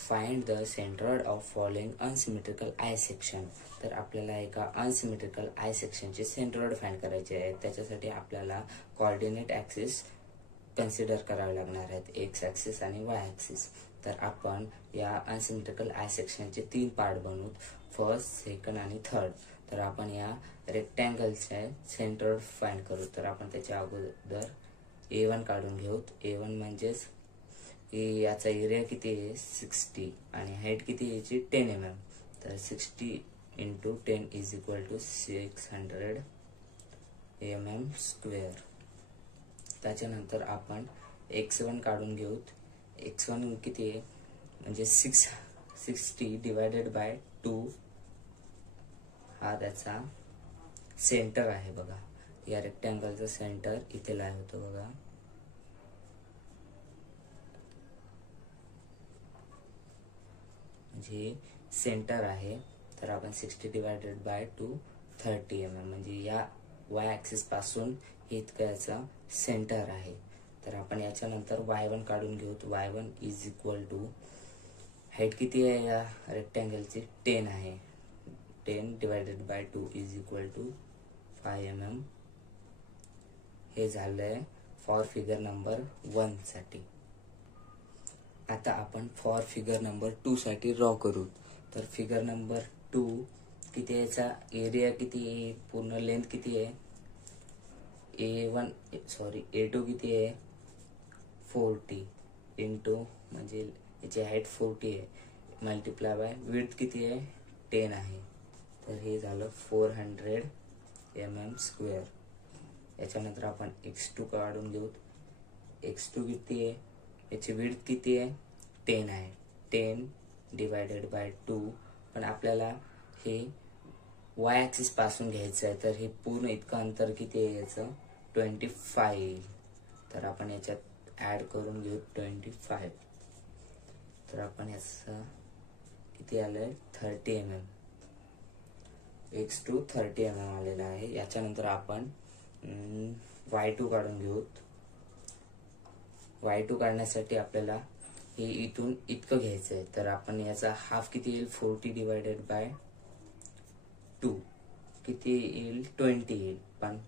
Find the centroid of following unsymmetrical I section. तर आपल्याला एका अनसिमेट्रिकल आय सेक्शनचे सेंट्रॉइड फाइंड करायचे आहे. त्याच्यासाठी आपल्याला कोऑर्डिनेट ॲक्सिस कन्सिडर करावे लागणार आहेत, एक्स ॲक्सिस आणि वाय ॲक्सिस. तर आपण या अनसिमेट्रिकल आय सेक्शनचे 3 पार्ट बनवू, फर्स्ट, सेकंड आणि थर्ड. तर आपण या रेक्टँगलचे सेंट्रॉइड फाइंड करू. तर आपण त्याच्या अगोदर A1 काढून घेऊ. A1 म्हणजेच याचा एरिया किती आहे 60 आणि हाईट किती आहे याची 10 mm. तर 60 × 10 = 600 mm². त्याच्यानंतर आपण x1 काढून घेऊ. x1 किती आहे म्हणजे 60 / 2 हा त्याचा सेंटर आहे. बघा या रेक्टँगलचं सेंटर इथे लाय होतं बघा. म्हणजे सेंटर आहे. तर आपण 60 / 2 30 mm म्हणजे या y ॲक्सिस पासून हे इतकं याचा सेंटर आहे. तर आपण याच्यानंतर y1 काढून घेऊ. y1 = हाईट किती आहे या रेक्टँगलची 10 आहे. 10 / 2 = 5 mm. हे झालंय फॉर फिगर नंबर 1 साठी. आता आपण फॉर फिगर नंबर 2 साठी ड्रॉ करू. तर फिगर नंबर 2 किती आहे, याचा एरिया किती आहे, पूर्ण लेंथ किती आहे, A2 किती आहे 40 इंटू म्हणजे याची हाईट 40 आहे मल्टिप्लाय बाय विड्थ किती आहे 10 आहे. तर हे झालं 400 mm². याच्यानंतर आपण x2 काढून घेऊ. x2 किती आहे, याची विड्थ किती आहे 10 आहे. 10 / 2 पण आपल्याला हे y ॲक्सिस पासून घ्यायचं आहे. तर हे पूर्ण इतकं अंतर किती आहे याचं 25. तर आपण याच्यात ऍड करून घेऊ 25. तर आपण याचं किती आलंय 30 mm. x2 30 mm आलेला आहे. याच्यानंतर आपण y2 काढून घेऊ. y2 काढण्यासाठी आपल्याला हे इथून इतकं घ्यायचं आहे. तर आपण याचा हाफ किती येईल 40 / 2 किती येईल 20 येईल. पण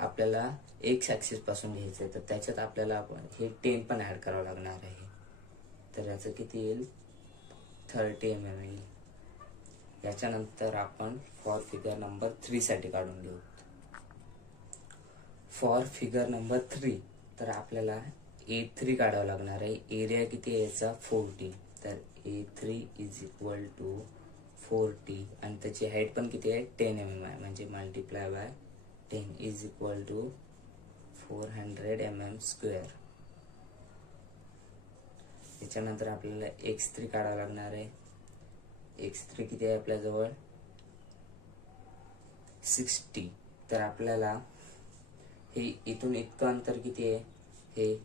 आपल्याला एक्स ॲक्सिस पासून घ्यायचं आहे. तर त्याच्यात आपल्याला आपण हे 10 पण ऍड करावं लागणार आहे. तर याचं किती येईल 30 mm येईल. याच्यानंतर आपण फॉर फिगर नंबर 3 साठी काढून घेऊ. फॉर फिगर नंबर 3 तर आपल्याला A3 काढावं लागणार आहे. एरिया किती आहे याचा 40. तर A3 = 40 आणि त्याची हाईट पण किती आहे 10 mm आहे. म्हणजे मल्टिप्लाय बाय 10 = 400 mm². याच्यानंतर आपल्याला x3 काढावं लागणार आहे. x3 किती आहे आपल्याजवळ 60. तर आपल्याला हे इथून इतकं अंतर किती आहे हे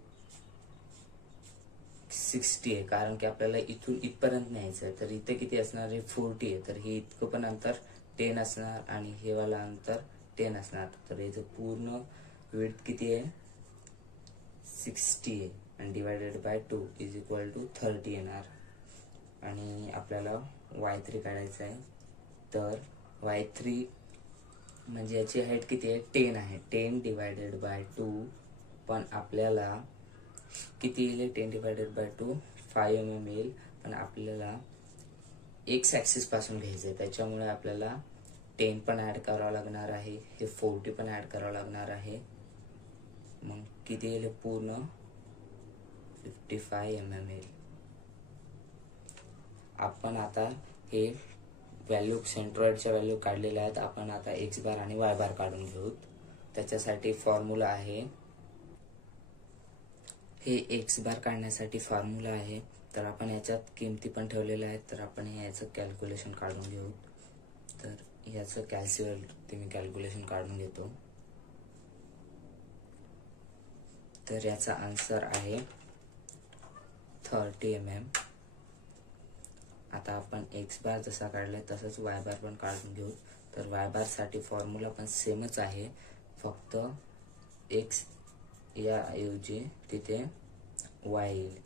60 आहे. कारण की आपल्याला इथून इथपर्यंत न्यायचं आहे. तर इथे किती असणार आहे 40 आहे. तर हे इतकं पण अंतर 10 असणार आणि हे वाला अंतर 10 असणार. तर याचं पूर्ण विड्थ किती आहे 60 आहे आणि डिवायडेड बाय 2 = 30 येणार. आणि आपल्याला y3 काढायचं आहे. तर y3 म्हणजे याची हाईट किती आहे 10 आहे. 10 / 2 पण आपल्याला किती येईल 10 / 2 5 mm येईल. पण आपल्याला एक्स ॲक्सिस पासून घ्यायचं आहे. त्याच्यामुळे आपल्याला 10 पण ऍड करावं लागणार आहे. हे 40 पण ऍड करावं लागणार आहे. मग किती येईल पूर्ण 55 mm येईल. आपण आता हे व्हॅल्यू सेंट्रॉइडच्या व्हॅल्यू काढलेल्या आहेत. आपण आता x बार आणि y बार काढून घेऊ. त्याच्यासाठी फॉर्म्युला आहे. हे x बार काढण्यासाठी फॉर्म्युला आहे. तर आपण याच्यात किमती पण ठेवलेल्या आहेत. तर आपण याचं कॅल्क्युलेशन काढून घेऊ. तर याचं कॅल्सीवरती मी कॅल्क्युलेशन काढून घेतो. तर याचा आन्सर आहे 30 mm. आता आपण एक्स बार जसा काढलाय तसंच वाय बार पण काढून घेऊ. तर वाय बार साठी फॉर्म्युला पण सेमच आहे. फक्त एक्स या ऐवजी तिथे y येईल.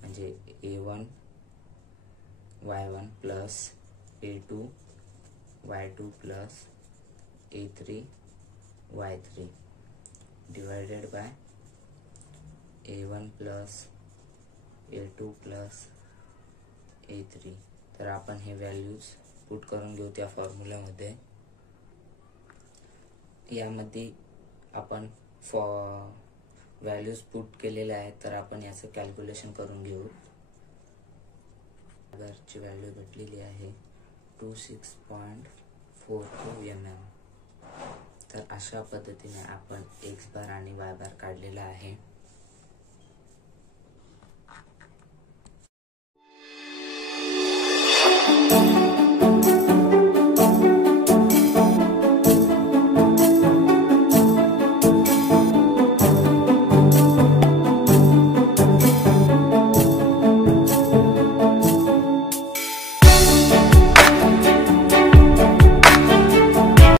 म्हणजे A1 y1 plus a2 y2 plus a3 y3 divided by a1 plus a2 plus a3. तर आपण हे व्हॅल्यूज पुट करून घेऊ त्या फॉर्म्युल्यामध्ये. यामध्ये आपण व्हॅल्यूज पुट केलेल्या आहेत, तर आपण याचं कॅल्क्युलेशन करून घेऊ. ची व्हॅल्यू भेटलेली आहे 26.42 mm. तर अशा पद्धतीने आपण x बार आणि y बार काढलेला आहे.